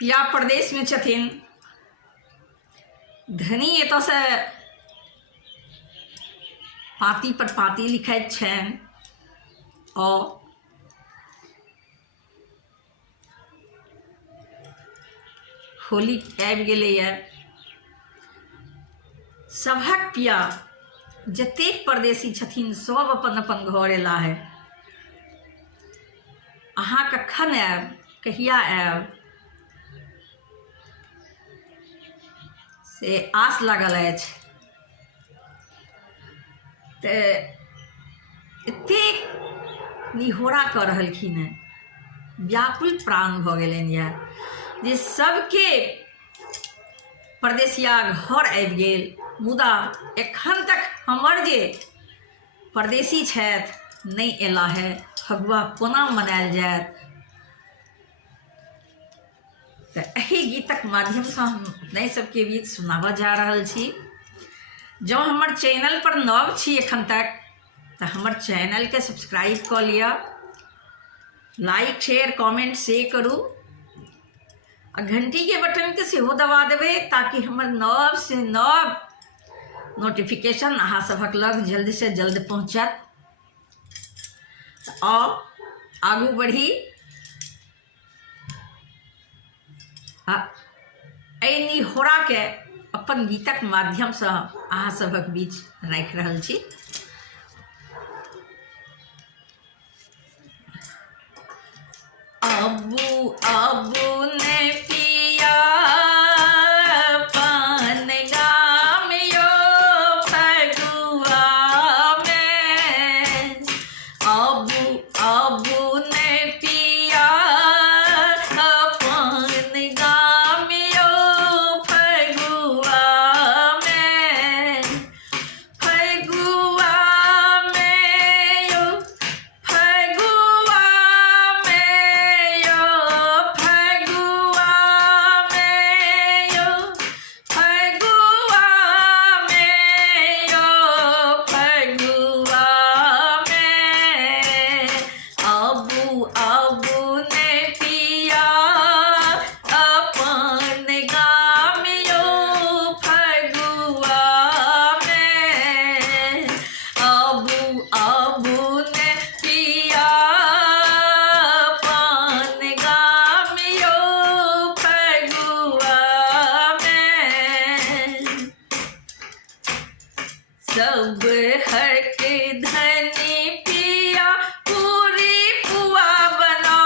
पिया प्रदेश में छथिन, धनी एतऽ से पाती पर पाती लिखैत छनि और होली आबि गेलैए। सभक पिया जतेक परदेसी छथिन सब अपन अपन घर अयला है। अहाँ कखन आयब, कहिया आयब से आस लागल अछि। तऽ एतेक निहोरा कऽ रहलखिन हेँ, व्याकुल प्राण भऽ गेलनि यए जे सबके परदेसिया घर आबि गेल, मुदा एखन तक हमर जे परदेसी छथि नहि अयला है। फगुआ कोना मनायल जायत। तऽ एहि गीतक माध्यमसँ हम अपने सबके बीच सुनाबऽ जा रहल छी। जँ हमर चैनल पर नव छी एखन तक तऽ हमर चैनलके सब्सक्राइब कऽ लिअ, लाइक शेयर कमेंट से करू आ घंटीके बटनके सेहो दबा देबै ताकि हमर नव से नव नोटिफिकेशन अहाँ सभक लग जल्द से जल्द पहुँचत। आओर आगू बढ़ी। एहि निहोराके अपन गीतक माध्यमसँ अहाँ सभक बीच राखि रहल छी। अबू अबू ने पिया पान गाम यो फगुआ में, अबू अबू ने पिया पान गाम यो फगुआ में, फगुआ में यो फगुआ में यो फगुआ में यो फगुआ में यो फगुआ में, अबू अबू ने पिया अपन गाम यो फगुआ में, अबू अबू ने पिया अपन गाम यो फगुआ में। सब हक धनी पिया पूरी पुआ बना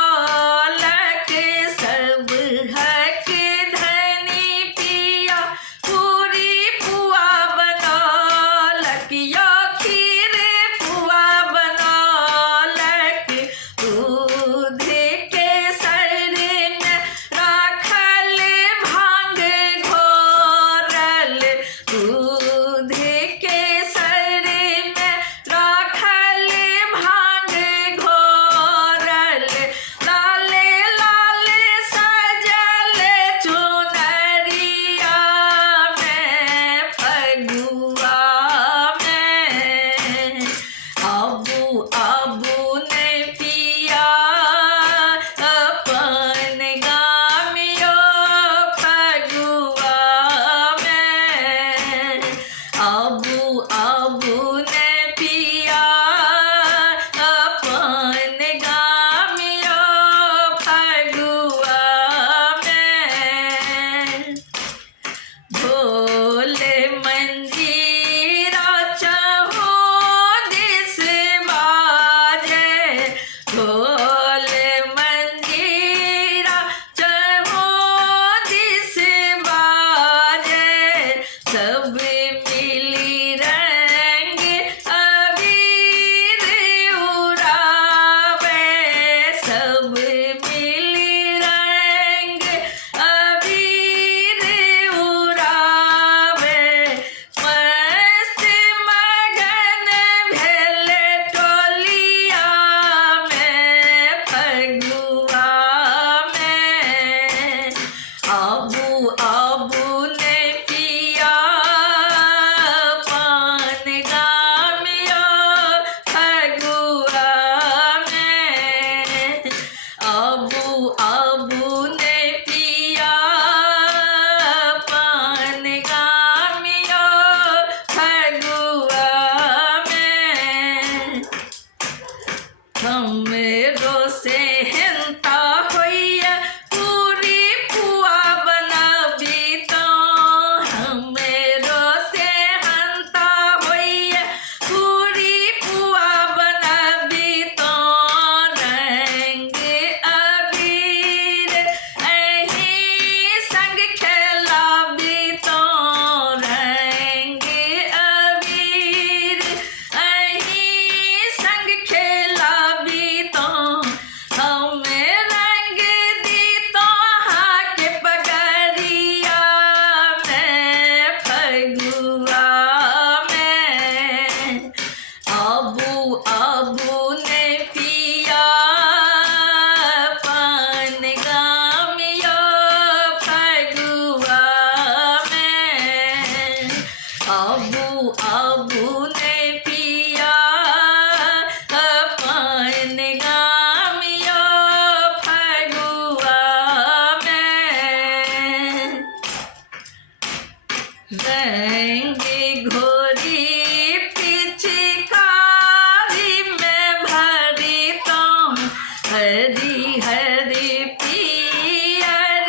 हरी हरी पियर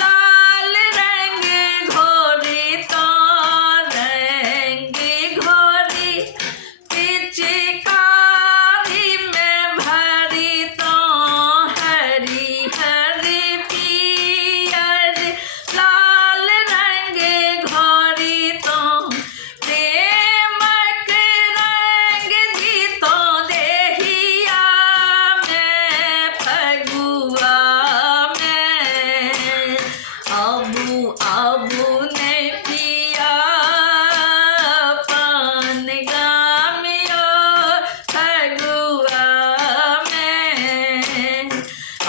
लाल रंग घोरी तो रंग घोरी पिचकारी में भरी तो हरी हरी पियर लाल रंग घोरी तो प्रेमक रंग दी तो देहिया में फगुआ में अबू अबू ने पिया पान गामियो फगुआ में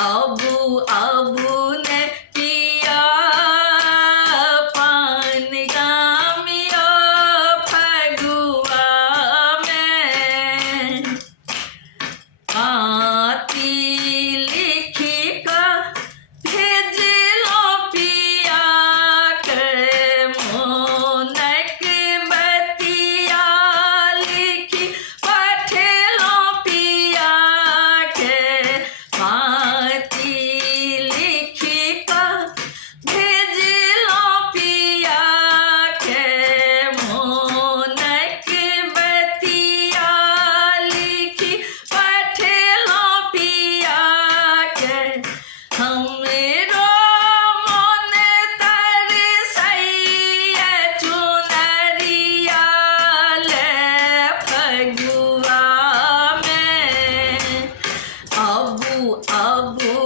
अबू अबू ने पिया पान गामियो फगुआ में आती लिखी का भेजलो पिया के मोनक बतिया लिखी पठलो पिया के पाती लिखी का भेजलो पिया के मोनक बतिया लिखी पठलो पिया के हमरो मन तरसैया चुनरिया ले फगुआ में अबू अबू